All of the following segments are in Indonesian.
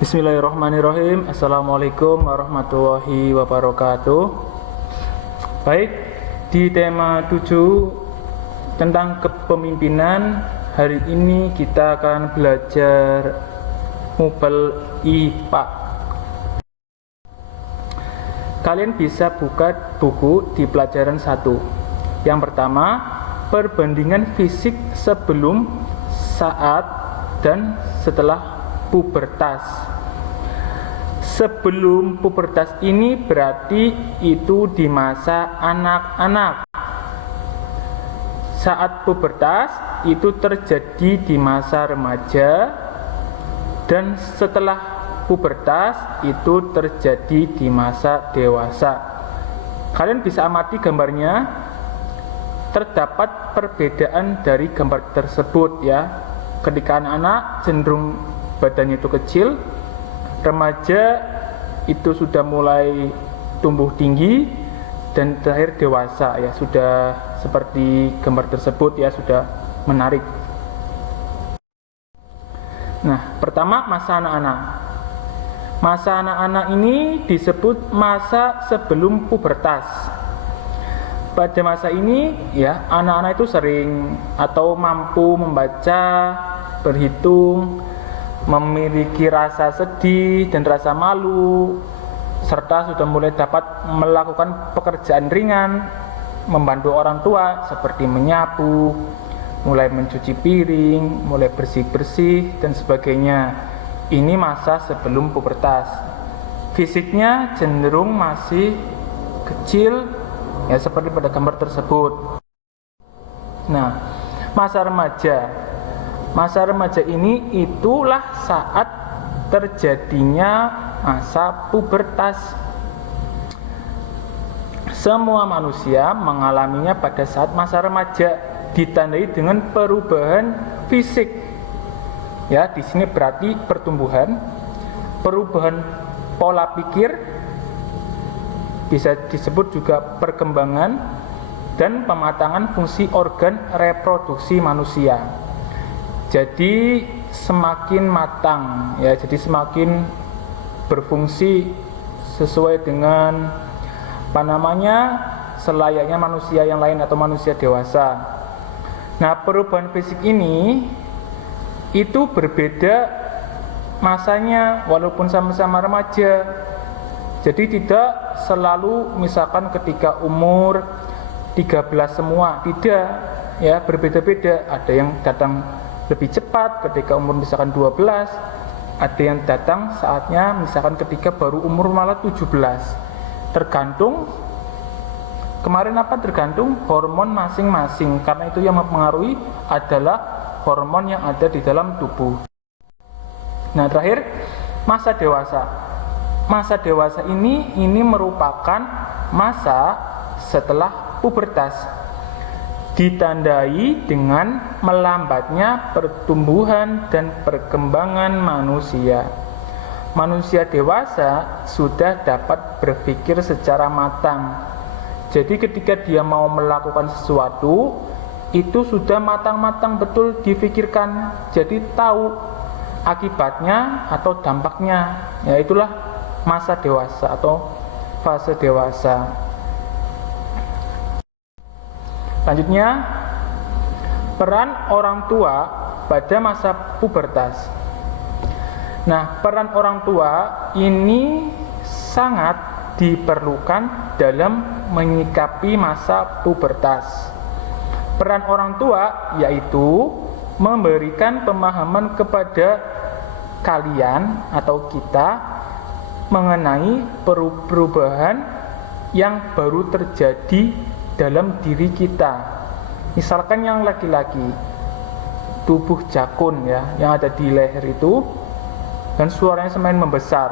Bismillahirrahmanirrahim. Assalamualaikum warahmatullahi wabarakatuh. Baik, di tema 7 tentang kepemimpinan, hari ini kita akan belajar Mubal IPA. Kalian bisa buka buku di pelajaran 1. Yang pertama, perbandingan fisik sebelum, saat, dan setelah pubertas. Sebelum pubertas ini berarti itu di masa anak-anak. Saat pubertas itu terjadi di masa remaja, dan setelah pubertas itu terjadi di masa dewasa. Kalian bisa amati gambarnya. Terdapat perbedaan dari gambar tersebut ya. Ketika anak-anak cenderung badannya itu kecil, remaja itu sudah mulai tumbuh tinggi, dan terakhir dewasa ya, sudah seperti gambar tersebut ya, sudah menarik. Nah, pertama masa anak-anak. Masa anak-anak ini disebut masa sebelum pubertas. Pada masa ini ya, anak-anak itu sering atau mampu membaca, berhitung, memiliki rasa sedih dan rasa malu, serta sudah mulai dapat melakukan pekerjaan ringan, membantu orang tua seperti menyapu, mulai mencuci piring, mulai bersih-bersih dan sebagainya. Ini masa sebelum pubertas. Fisiknya cenderung masih kecil ya, seperti pada gambar tersebut. Nah, masa remaja. Masa remaja ini itulah saat terjadinya masa pubertas. Semua manusia mengalaminya pada saat masa remaja, ditandai dengan perubahan fisik. Ya, di sini berarti pertumbuhan, perubahan pola pikir, bisa disebut juga perkembangan, dan pematangan fungsi organ reproduksi manusia. Jadi semakin matang ya, jadi semakin berfungsi sesuai dengan selayaknya manusia yang lain atau manusia dewasa. Nah, perubahan fisik ini itu berbeda masanya walaupun sama-sama remaja. Jadi tidak selalu misalkan ketika umur 13 semua, tidak ya, berbeda-beda. Ada yang datang lebih cepat ketika umur misalkan 12, ada yang datang saatnya misalkan ketika baru umur malah 17. Tergantung hormon masing-masing, karena itu yang mempengaruhi adalah hormon yang ada di dalam tubuh. Nah, terakhir masa dewasa. Masa dewasa ini merupakan masa setelah pubertas, ditandai dengan melambatnya pertumbuhan dan perkembangan manusia. Manusia dewasa sudah dapat berpikir secara matang. Jadi ketika dia mau melakukan sesuatu, itu sudah matang-matang betul difikirkan. Jadi tahu akibatnya atau dampaknya. Ya, itulah masa dewasa atau fase dewasa. Selanjutnya, peran orang tua pada masa pubertas. Nah, peran orang tua ini sangat diperlukan dalam menyikapi masa pubertas. Peran orang tua yaitu memberikan pemahaman kepada kalian atau kita mengenai perubahan yang baru terjadi dalam diri kita. Misalkan yang laki-laki, tubuh jakun ya, yang ada di leher itu, dan suaranya semakin membesar.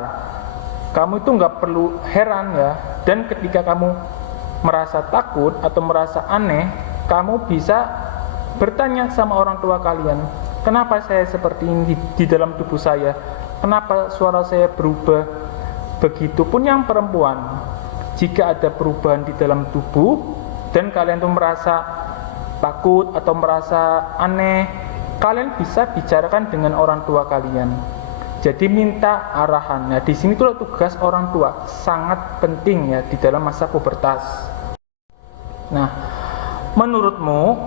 Kamu itu nggak perlu heran ya, dan ketika kamu merasa takut atau merasa aneh, kamu bisa bertanya sama orang tua kalian, kenapa saya seperti ini di dalam tubuh saya? Kenapa suara saya berubah? Begitupun yang perempuan, jika ada perubahan di dalam tubuh dan kalian tuh merasa takut atau merasa aneh, kalian bisa bicarakan dengan orang tua kalian. Jadi minta arahan. Nah, di sini tuh tugas orang tua sangat penting ya di dalam masa pubertas. Nah, menurutmu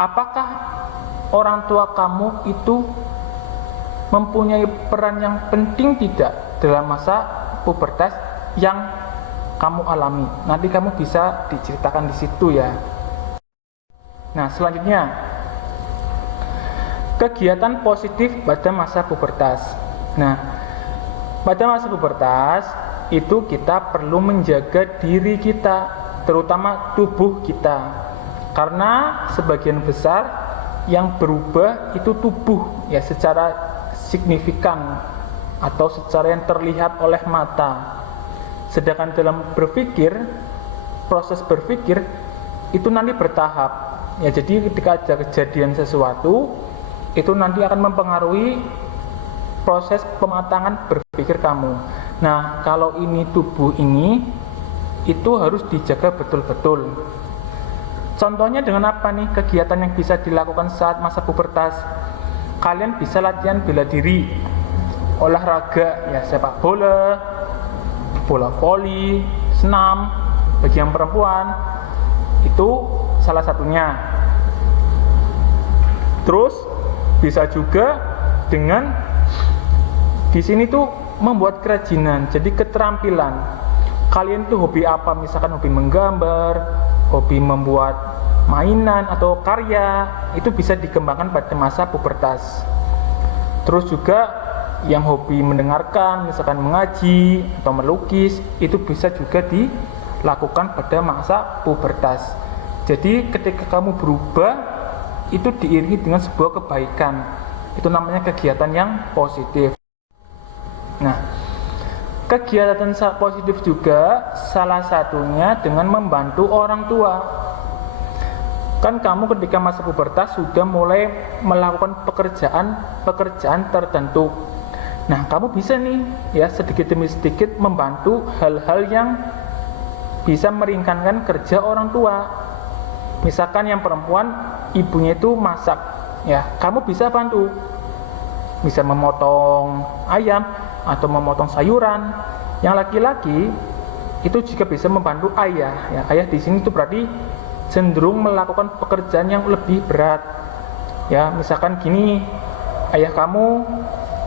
apakah orang tua kamu itu mempunyai peran yang penting tidak dalam masa pubertas yang kamu alami? Nanti kamu bisa diceritakan di situ ya. Nah, selanjutnya kegiatan positif pada masa pubertas. Nah, pada masa pubertas itu kita perlu menjaga diri kita, terutama tubuh kita. Karena sebagian besar yang berubah itu tubuh ya secara signifikan atau secara yang terlihat oleh mata. Sedangkan dalam berpikir, proses berpikir itu nanti bertahap. Ya, jadi ketika ada kejadian sesuatu itu nanti akan mempengaruhi proses pematangan berpikir kamu. Nah, kalau ini tubuh ini itu harus dijaga betul-betul. Contohnya dengan apa nih kegiatan yang bisa dilakukan saat masa pubertas? Kalian bisa latihan bela diri, olahraga ya sepak bola, bola voli, senam. Bagi yang perempuan itu salah satunya. Terus bisa juga dengan di sini tuh membuat kerajinan, jadi keterampilan. Kalian tuh hobi apa? Misalkan hobi menggambar, hobi membuat mainan atau karya, itu bisa dikembangkan pada masa pubertas. Terus juga yang hobi mendengarkan, misalkan mengaji atau melukis, itu bisa juga dilakukan pada masa pubertas. Jadi ketika kamu berubah itu diiringi dengan sebuah kebaikan, itu namanya kegiatan yang positif. Nah, kegiatan positif juga salah satunya dengan membantu orang tua. Kan kamu ketika masa pubertas sudah mulai melakukan pekerjaan tertentu. Nah, kamu bisa nih ya sedikit demi sedikit membantu hal-hal yang bisa meringankan kerja orang tua. Misalkan yang perempuan, ibunya itu masak, ya kamu bisa bantu, bisa memotong ayam atau memotong sayuran. Yang laki-laki itu juga bisa membantu ayah, ya ayah di sini itu berarti cenderung melakukan pekerjaan yang lebih berat. Ya misalkan gini, ayah kamu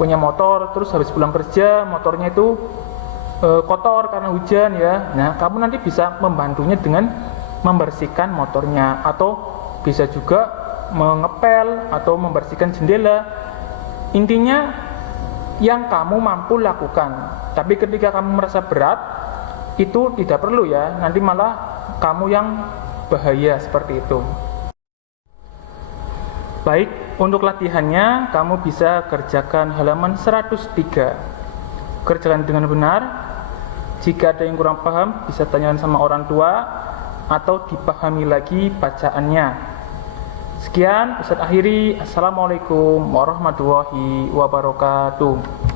punya motor, terus habis pulang kerja motornya itu kotor karena hujan ya. Nah kamu nanti bisa membantunya dengan membersihkan motornya, atau bisa juga mengepel atau membersihkan jendela. Intinya yang kamu mampu lakukan. Tapi ketika kamu merasa berat, itu tidak perlu ya, nanti malah kamu yang bahaya seperti itu. Baik, untuk latihannya kamu bisa kerjakan halaman 103. Kerjakan dengan benar. Jika ada yang kurang paham, bisa tanyakan sama orang tua atau dipahami lagi bacaannya. Sekian, Ustadz akhiri. Assalamualaikum warahmatullahi wabarakatuh.